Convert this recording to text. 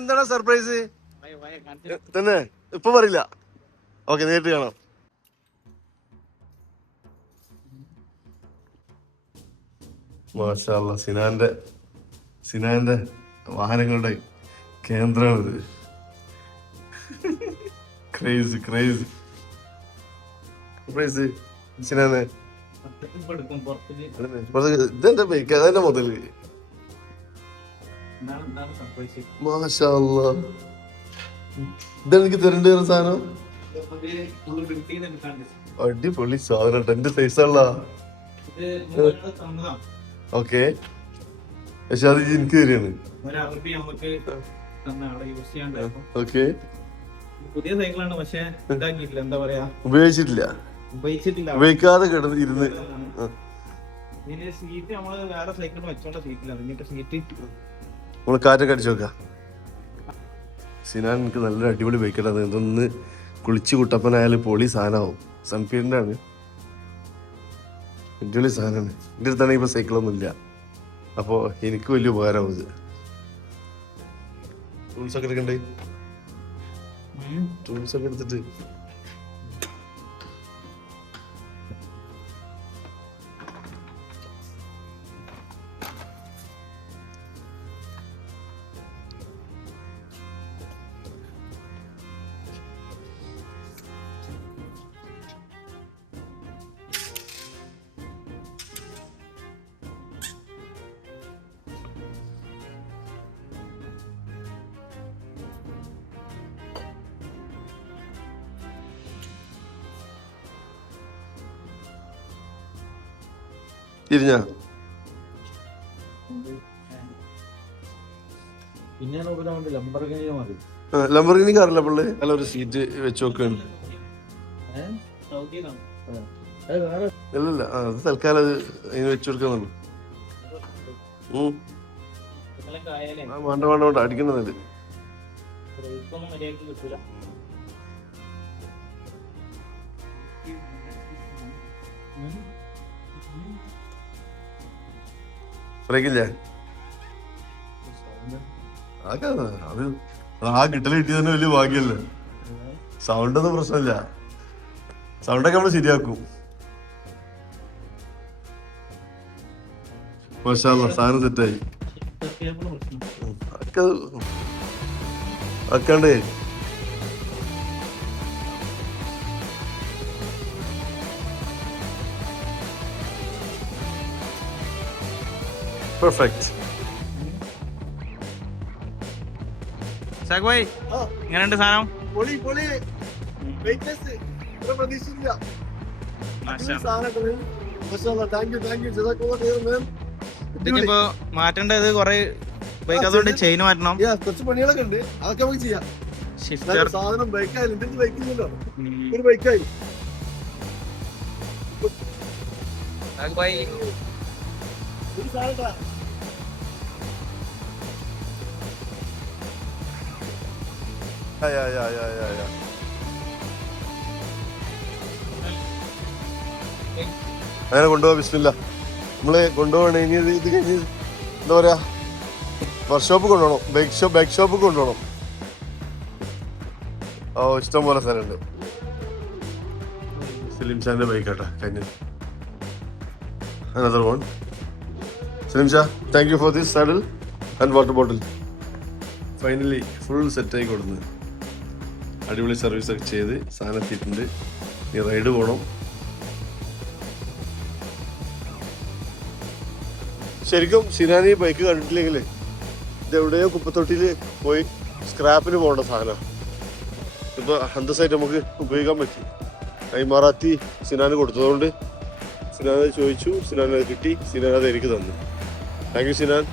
എന്താണ് സർപ്രൈസ് തന്നെ? ഇപ്പൊ പറയില്ല. ഓക്കെ, നേരിട്ട് കാണാം. മാഷാ അല്ലാഹ്, സിനാന്റെ വാഹനങ്ങളുടെ കേന്ദ്രം ഇത്. ക്രേസി സർപ്രൈസ് സിനാനെ. ഇതെന്താ ബൈക്ക്? അതെന്നെ മുതല്. മാഷാ അല്ലാഹ്, ഇതെനിക്ക് തരേണ്ട സാധനം. അടിപൊളി സാധനം, എന്റെ സൈസാണല്ല. ഓക്കെ, പക്ഷെ അത് എനിക്ക് തരികയാണ്. ഓക്കെ, പുതിയ സൈക്കിളാണ്, പക്ഷെ എന്താ പറയാ, ഉപയോഗിച്ചിട്ടില്ല. ഉപയോഗിക്കാതെ ഇരുന്ന് സീറ്റ് നമ്മള് വേറെ സൈക്കിൾ വെച്ചോണ്ട സീറ്റിലാണ്. സീറ്റ് നമ്മള് കാറ്റൊക്കെ അടിച്ചു നോക്കാം. സിനാൻ എനിക്ക് നല്ലൊരു അടിപൊളി ബൈക്കാണ്. ഇതൊന്ന് കുളിച്ച് കുട്ടപ്പനായാലും പൊളി സാധനമാവും. സൺഫീൽഡിൻ്റെ ആണ്, അടിപൊളി സാധനമാണ്. എൻ്റെ അടുത്താണെങ്കിൽ ഇപ്പോൾ സൈക്കിളൊന്നും ഇല്ല, അപ്പോൾ എനിക്ക് വലിയ ഉപകാരമാവും ഇത്. ടൂൾസൊക്കെ എടുക്കണ്ടേ? ടൂൾസൊക്കെ എടുത്തിട്ട് തിരിഞ്ഞ ലംബോർഗിനി കാറില്ല പിള്ളേ. അല്ല, ഒരു സീറ്റ് വെച്ച് നോക്കുകയാണ്. അല്ലല്ല, അത് തൽക്കാലം അത് അതിന് വെച്ച് കൊടുക്കുന്നുള്ളു. വേണ്ട അടിക്കുന്നതല്ലേ. ബ്രേക്കില്ലേ? അത് ആ കിട്ടല് കിട്ടിയതന്നെ വലിയ ഭാഗ്യല്ലേ. സൗണ്ടൊന്നും പ്രശ്നമില്ല, സൗണ്ടൊക്കെ നമ്മള് ശരിയാക്കും. മാഷാ അല്ലാഹ്, സാധനം സെറ്റായി. അക്കണ്ടേ പെർഫെക്റ്റ്. എങ്ങനെയുണ്ട് സാധനം? ഇതിപ്പോ മാറ്റേണ്ടത് കൊറേ ബൈക്ക്, അതുകൊണ്ട് ചെയിൻ മാറ്റണം. കുറച്ച് പണികളൊക്കെ ഉണ്ട്, അതൊക്കെ നമുക്ക് ചെയ്യാം. സാധനം ബൈക്കായാലും ഇതിന്റെ ബൈക്കില്ലല്ലോ, ഒരു ബൈക്കായി. ഒരു സാധനം അങ്ങനെ കൊണ്ടുപോകാം. ബിസ്മില്ലാ, നമ്മള് കൊണ്ടുപോകണേ. ഇനി ഇത് കഴിഞ്ഞ് എന്താ പറയാ, വർക്ക്ഷോപ്പ് കൊണ്ടുപോകണം, ബൈക്ക് ഷോപ്പ് കൊണ്ടുപോകണം. ഓ, ഇഷ്ടം പോലെ സ്ഥലമുണ്ട്. സലീം ഷാന്റെ ബൈക്കാട്ടാ കഴിഞ്ഞ. Another one. Salim Shah, thank you for this saddle and water bottle. Finally, full set ആയി കൊടുക്കുന്നത്. അടിപൊളി സർവീസ് ഒക്കെ ചെയ്ത് സാധനം എത്തിയിട്ടുണ്ട്. ഈ റൈഡ് പോകണം. ശരിക്കും സിനാനി ബൈക്ക് കണ്ടിട്ടില്ലെങ്കിൽ ഇതെവിടെയോ കുപ്പത്തൊട്ടിയിൽ പോയി സ്ക്രാപ്പിന് പോകേണ്ട സാധനമാണ്. ഇപ്പോൾ അന്തസ്സായിട്ട് നമുക്ക് ഉപയോഗിക്കാൻ പറ്റി. കൈമാറാത്തി സിനാന് കൊടുത്തതുകൊണ്ട് സിനാൻ ചോദിച്ചു, സിനാൻ അത് കിട്ടി, സിനാൻ അത് എനിക്ക് തന്നു. Thank you Sinan.